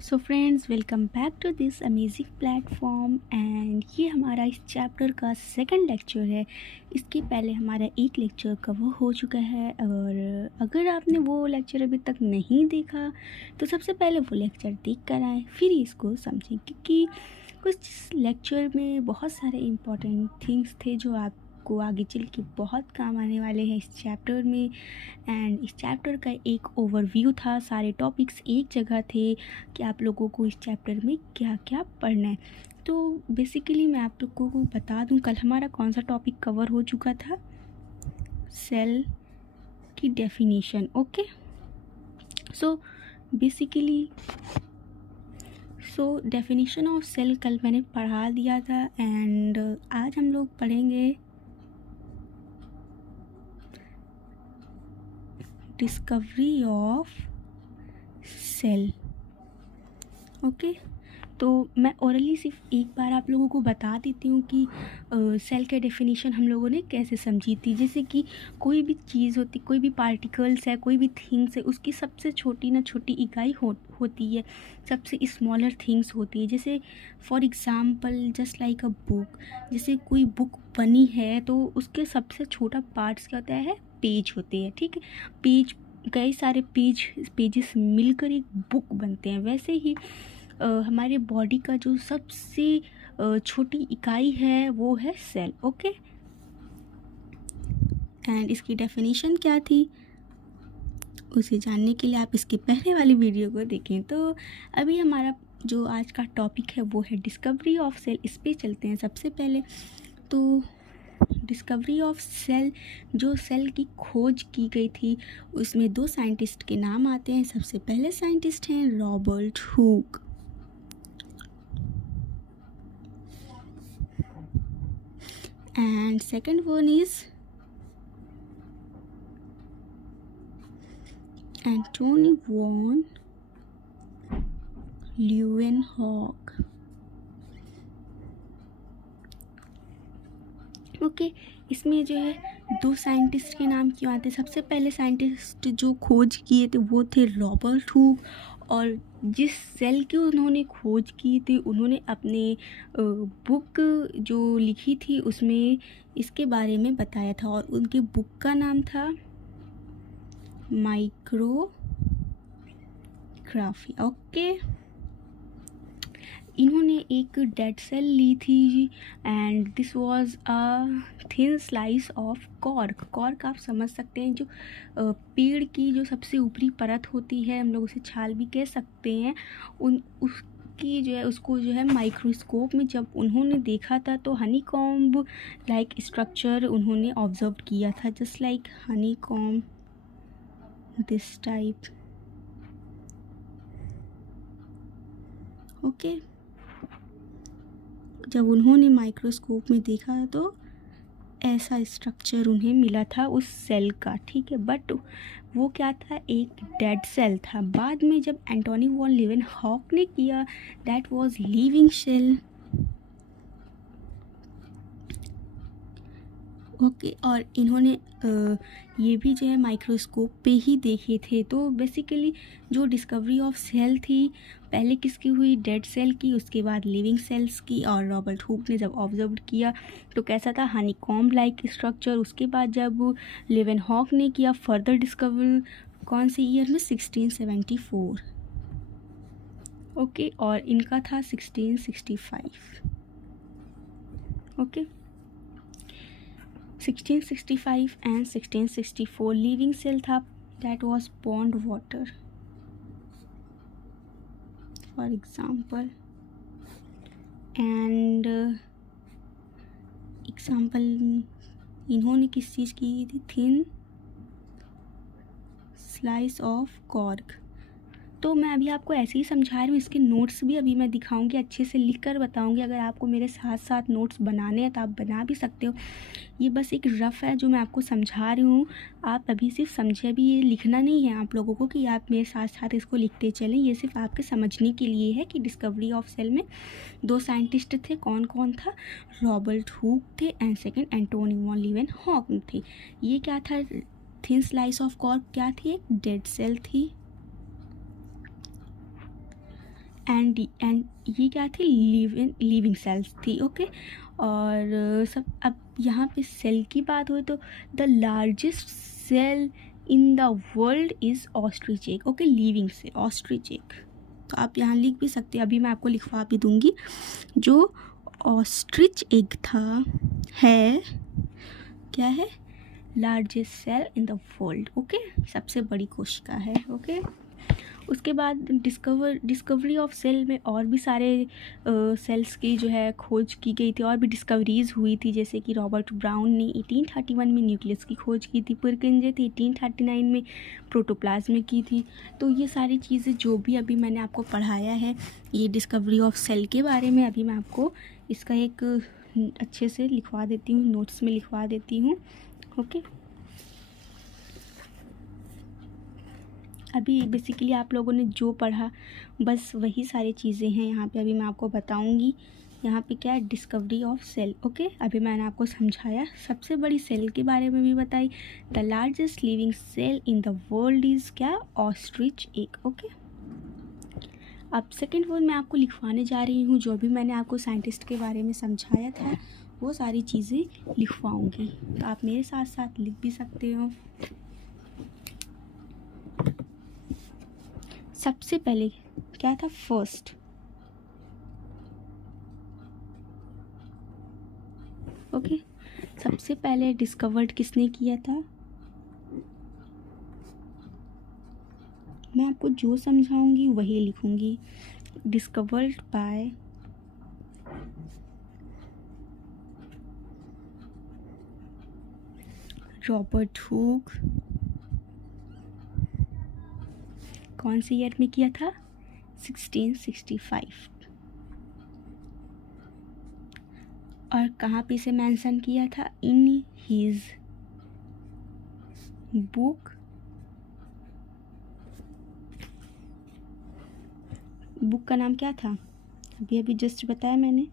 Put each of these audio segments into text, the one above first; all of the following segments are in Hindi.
So friends, welcome back to this amazing platform and ये हमारा इस चैप्टर का सेकंड लेक्चर है। इसके पहले हमारा एक लेक्चर कवर हो चुका है और अगर आपने वो लेक्चर अभी तक नहीं देखा तो सबसे पहले वो लेक्चर देख कर आएँ, फिर इसको समझें, क्योंकि कुछ लेक्चर में बहुत सारे इम्पोर्टेंट थिंग्स थे जो आपको आगे चल के बहुत काम आने वाले हैं इस चैप्टर में। एंड इस चैप्टर का एक ओवरव्यू था, सारे टॉपिक्स एक जगह थे कि आप लोगों को इस चैप्टर में क्या क्या पढ़ना है। तो बेसिकली मैं आप लोगों को बता दूं, कल हमारा कौन सा टॉपिक कवर हो चुका था? सेल की definition. Okay, so basically definition of cell कल मैंने पढ़ा दिया था एंड आज हम लोग पढ़ेंगे डिस्कवरी ऑफ सेल। ओके, तो मैं ओरली सिर्फ एक बार आप लोगों को बता देती हूँ कि सेल का डेफिनेशन हम लोगों ने कैसे समझी थी। जैसे कि कोई भी चीज़ होती, कोई भी पार्टिकल्स है, कोई भी थिंग्स है, उसकी सबसे छोटी ना छोटी इकाई होती है, सबसे स्मॉलर थिंग्स होती है। जैसे for example just like a book, जैसे कोई बुक बनी है तो उसके सबसे छोटा पार्ट्स क्या होता है? पेज होते हैं। ठीक है, पेज, कई सारे पेजेस मिलकर एक बुक बनते हैं। वैसे ही हमारे बॉडी का जो सबसे छोटी इकाई है वो है सेल। ओके, एंड इसकी डेफिनेशन क्या थी उसे जानने के लिए आप इसके पहले वाली वीडियो को देखें। तो अभी हमारा जो आज का टॉपिक है वो है डिस्कवरी ऑफ सेल। इस पे चलते हैं सबसे पहले। तो डिस्कवरी ऑफ सेल, जो सेल की खोज की गई थी उसमें दो साइंटिस्ट के नाम आते हैं। सबसे पहले साइंटिस्ट हैं Robert Hooke and second one is Anthony von Leeuwenhoek। Okay, इसमें जो है दो साइंटिस्ट के नाम क्यों आते हैं? सबसे पहले साइंटिस्ट जो खोज किए थे वो थे रॉबर्ट हुक, और जिस सेल की उन्होंने खोज की थी उन्होंने अपने बुक जो लिखी थी उसमें इसके बारे में बताया था, और उनके बुक का नाम था माइक्रोग्राफी। ओके, इन्होंने एक डेड सेल ली थी and this was a thin slice of cork. Cork आप समझ सकते हैं, जो पेड़ की जो सबसे ऊपरी परत होती है, हम लोग उसे छाल भी कह सकते हैं। उसकी जो है, उसको जो है माइक्रोस्कोप में जब उन्होंने देखा था तो हनीकॉम्ब लाइक स्ट्रक्चर उन्होंने ऑब्जर्व किया था, just like honeycomb, this type. Okay, जब उन्होंने माइक्रोस्कोप में देखा तो ऐसा स्ट्रक्चर उन्हें मिला था उस सेल का। ठीक है, बट वो क्या था? एक डेड सेल था। बाद में जब एंटोनी वॉन लीवेनहॉक ने किया, that was living cell. Okay, और इन्होंने ये भी जो है माइक्रोस्कोप पे ही देखे थे। तो बेसिकली जो डिस्कवरी ऑफ सेल थी, पहले किसकी हुई? डेड सेल की, उसके बाद लिविंग सेल्स की। और रॉबर्ट हुक ने जब ऑब्जर्व किया तो कैसा था? Honeycomb like structure. उसके बाद जब लीवेनहॉक ने किया फर्दर डिस्कवर, कौन से ईयर में? 1674। ओके, और इनका था 1665। ओके, 1665 and 1664 लिविंग सेल था, that was pond water for example। And example इन्होंने किस चीज़ की थी? Thin slice of cork. तो मैं अभी आपको ऐसे ही समझा रही हूँ, इसके नोट्स भी अभी मैं दिखाऊंगी, अच्छे से लिख कर बताऊँगी। अगर आपको मेरे साथ साथ नोट्स बनाने हैं तो आप बना भी सकते हो। ये बस एक रफ़ है जो मैं आपको समझा रही हूँ, आप अभी सिर्फ समझे। अभी ये लिखना नहीं है आप लोगों को कि आप मेरे साथ साथ इसको लिखते चलें, ये सिर्फ आपके समझने के लिए है कि डिस्कवरी ऑफ सेल में दो साइंटिस्ट थे। कौन कौन था? रॉबर्ट हुक थे and second Antony von Leeuwenhoek थे। ये क्या था? थिन स्लाइस ऑफ कॉर्क क्या थी? एक डेड सेल थी। एंड ये क्या थी, लिविंग सेल्स थी। ओके, और सब अब यहाँ पे सेल की बात हो तो the largest cell in the world is ostrich egg. Okay, living cell ostrich egg, तो आप यहाँ लिख भी सकते हैं, अभी मैं आपको लिखवा भी दूँगी। जो ऑस्ट्रिच एग था है क्या है, largest cell in the world. Okay, सबसे बड़ी कोशिका है। ओके, उसके बाद डिस्कवरी ऑफ सेल में और भी सारे सेल्स की जो है खोज की गई थी, और भी डिस्कवरीज़ हुई थी, जैसे कि रॉबर्ट ब्राउन ने 1831 में न्यूक्लियस की खोज की थी, पुरकिंजे थी 1839 में प्रोटोप्लाज्म की थी। तो ये सारी चीज़ें जो भी अभी मैंने आपको पढ़ाया है, ये डिस्कवरी ऑफ सेल के बारे में, अभी मैं आपको इसका एक अच्छे से लिखवा देती हूँ, नोट्स में लिखवा देती हूँ। ओके, अभी बेसिकली आप लोगों ने जो पढ़ा बस वही सारी चीज़ें हैं यहाँ पे अभी मैं आपको बताऊँगी। यहाँ पे क्या है, डिस्कवरी ऑफ सेल। ओके, अभी मैंने आपको समझाया, सबसे बड़ी सेल के बारे में भी बताई। The largest living cell in the world is क्या, ऑस्ट्रिच एग। ओके, अब सेकेंड वन मैं आपको लिखवाने जा रही हूँ, जो भी मैंने आपको साइंटिस्ट के बारे में समझाया था वो सारी चीज़ें लिखवाऊँगी, तो आप मेरे साथ साथ लिख भी सकते हो। सबसे पहले क्या था, फर्स्ट। ओके, सबसे पहले डिस्कवर्ड किसने किया था, मैं आपको जो समझाऊंगी वही लिखूंगी। Discovered by Robert Hooke. कौन से ईयर में किया था, 1665। और कहाँ पे इसे मेंशन किया था, इन हिज बुक। बुक का नाम क्या था, अभी अभी जस्ट बताया मैंने,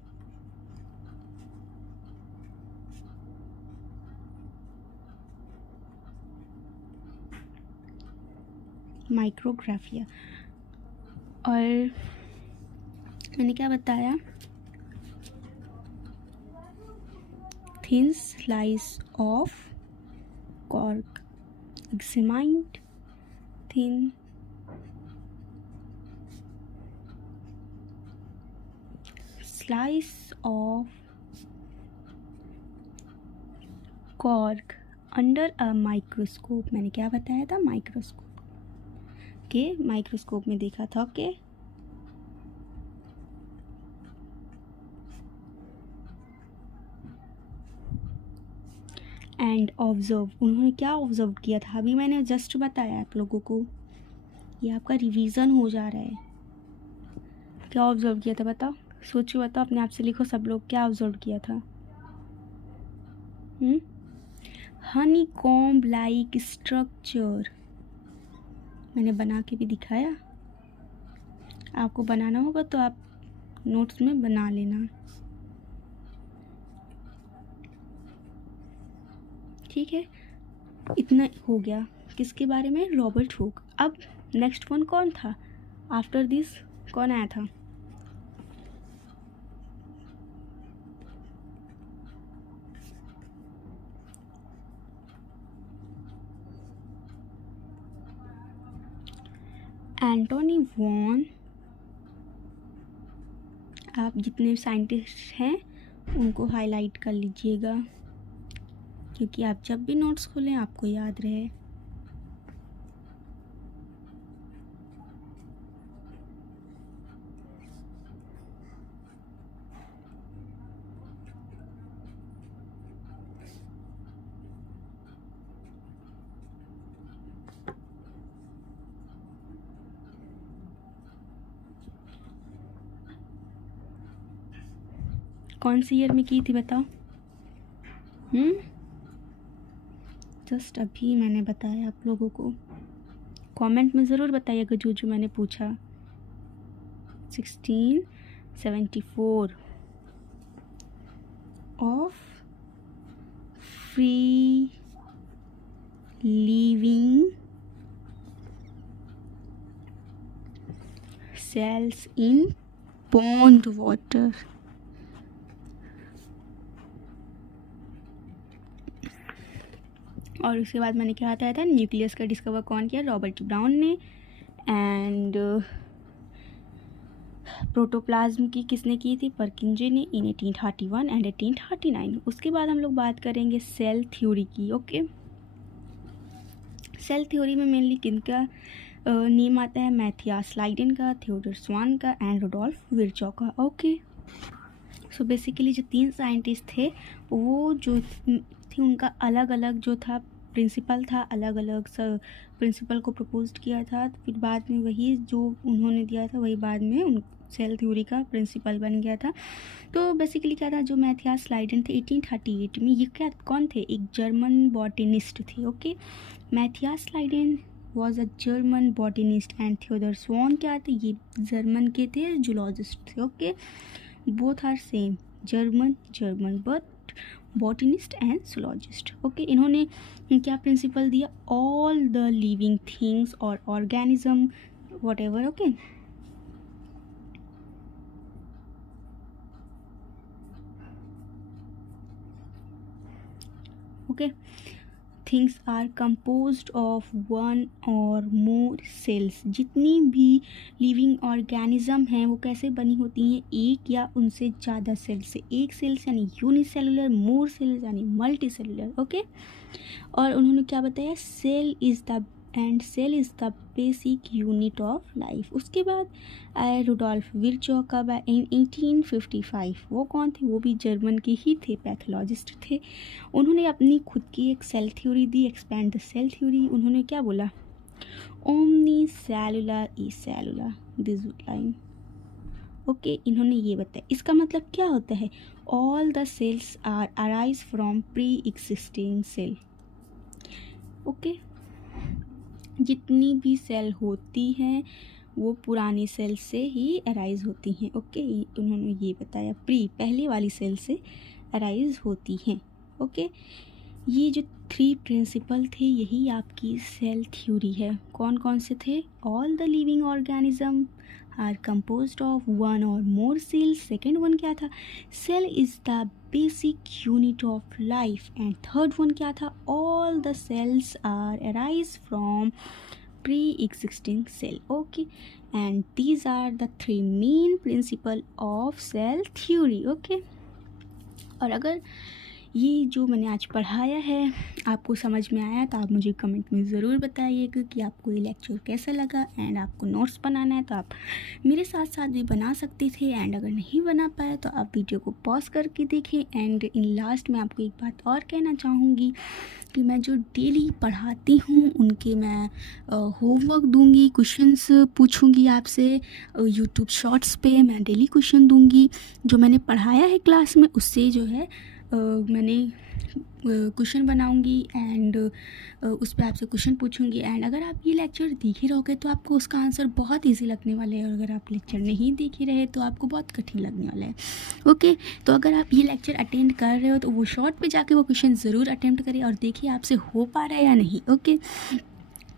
माइक्रोग्राफिया। और मैंने क्या बताया, thin slice of cork, examined thin slice of cork under a microscope. मैंने क्या बताया था, माइक्रोस्कोप के माइक्रोस्कोप में देखा था। ओके, एंड ऑब्जर्व, उन्होंने क्या ऑब्जर्व किया था, अभी मैंने जस्ट बताया आप लोगों को, ये आपका रिवीजन हो जा रहा है। क्या ऑब्जर्व किया था बताओ, सोचो बताओ, अपने आप से लिखो सब लोग, क्या ऑब्जर्व किया था। हनी कॉम्ब लाइक स्ट्रक्चर, मैंने बना के भी दिखाया, आपको बनाना होगा तो आप नोट्स में बना लेना, ठीक है। इतना हो गया किसके बारे में, रॉबर्ट हुक। अब नेक्स्ट वन कौन था, आफ्टर दिस कौन आया था, एंटोनी वॉन। आप जितने साइंटिस्ट हैं उनको हाईलाइट कर लीजिएगा, क्योंकि आप जब भी नोट्स खोलें आपको याद रहे। कौन सी ईयर में की थी बताओ, जस्ट अभी मैंने बताया आप लोगों को, कमेंट में ज़रूर बताइएगा जो जो मैंने पूछा। 1674 of free living cells in pond water. और उसके बाद मैंने क्या बताया था, न्यूक्लियस का डिस्कवर कौन किया, रॉबर्ट ब्राउन ने. एंड प्रोटोप्लाज्म की किसने की थी, परकिंजे ने, इन 1831 एंड 1839. उसके बाद हम लोग बात करेंगे सेल थ्योरी की. ओके, सेल थ्योरी में मेनली किनका नेम आता है, मैथियास लाइडेन का, थियोडर स्वान का एंड रुडोल्फ विर्चॉ का. ओके, सो बेसिकली जो 3 साइंटिस्ट थे वो जो थे उनका अलग अलग जो था प्रिंसिपल था, अलग अलग प्रिंसिपल को प्रपोज किया था. फिर बाद में वही जो उन्होंने दिया था वही बाद में उन सेल थ्योरी का प्रिंसिपल बन गया था. तो बेसिकली क्या था, जो मैथियास लाइडेन थे 1838 में, ये क्या कौन थे, एक जर्मन बॉटनिस्ट थे. Okay, Matthias Leiden was a German botanist and Theodor Schwann क्या थे, ये जर्मन के थे, जूलॉजिस्ट थे. Okay, both are same, German but botanist and zoologist. Okay, इन्होंने क्या प्रिंसिपल दिया, ऑल द लिविंग थिंग्स और organism whatever. Okay, okay, things are composed of one और मोर सेल्स. जितनी भी लिविंग ऑर्गेनिज्म हैं वो कैसे बनी होती हैं, एक या उनसे ज़्यादा सेल से. एक सेल्स यानी यूनिसेलुलर, मोर सेल्स यानी मल्टी सेलुलर. ओके, और उन्होंने क्या बताया, cell is the basic unit of life. उसके बाद आए रुडोल्फ विर्चॉ का इन 1855. वो कौन थे, वो भी जर्मन के ही थे, पैथोलॉजिस्ट थे. उन्होंने अपनी खुद की एक सेल थ्योरी दी, एक्सपैंड द सेल थ्योरी. उन्होंने क्या बोला, ओमनी सेलुलर ई सेलुलर, दिस लाइन. ओके, इन्होंने ये बताया. इसका मतलब क्या होता है, all the cells are arise from pre existing cell. Okay, जितनी भी सेल होती हैं वो पुरानी सेल से ही अराइज होती हैं. ओके, उन्होंने ये बताया, पहले वाली सेल से अराइज होती हैं. ओके, ये जो 3 प्रिंसिपल थे यही आपकी सेल थ्योरी है. कौन कौन से थे, all the living organism are composed of one और मोर सेल्स. सेकेंड वन क्या था, cell is the basic unit of life. And third one क्या था, all the cells are arise from pre existing cell. Okay, and these are the 3 main principle of cell theory. Okay, और अगर ये जो मैंने आज पढ़ाया है आपको समझ में आया तो आप मुझे कमेंट में ज़रूर बताइएगा कि आपको ये लेक्चर कैसा लगा. एंड आपको नोट्स बनाना है तो आप मेरे साथ साथ भी बना सकते थे. एंड अगर नहीं बना पाया तो आप वीडियो को पॉज करके देखें. एंड इन लास्ट में आपको एक बात और कहना चाहूँगी कि मैं जो डेली पढ़ाती हूँ उनके मैं होमवर्क दूँगी, क्वेश्चंस पूछूँगी आपसे यूट्यूब शॉर्ट्स पे. मैं डेली क्वेश्चन दूँगी, जो मैंने पढ़ाया है क्लास में उससे जो है मैंने क्वेश्चन बनाऊंगी एंड उस पर आपसे क्वेश्चन पूछूंगी. एंड अगर आप ये लेक्चर देख ही रहोगे तो आपको उसका आंसर बहुत इजी लगने वाला है, और अगर आप लेक्चर नहीं देख ही रहे तो आपको बहुत कठिन लगने वाला है. ओके, तो अगर आप ये लेक्चर अटेंड कर रहे हो तो वो शॉर्ट पे जाके वो क्वेश्चन ज़रूर अटेम्प्ट करें और देखिए आपसे हो पा रहा है या नहीं. ओके,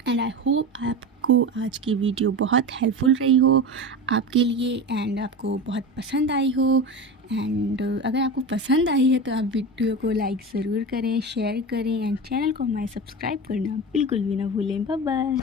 एंड आई होप आपको आज की वीडियो बहुत हेल्पफुल रही हो आपके लिए एंड आपको बहुत पसंद आई हो. एंड अगर आपको पसंद आई है तो आप वीडियो को लाइक ज़रूर करें, शेयर करें एंड चैनल को हमारे सब्सक्राइब करना बिल्कुल भी ना भूलें. Bye bye.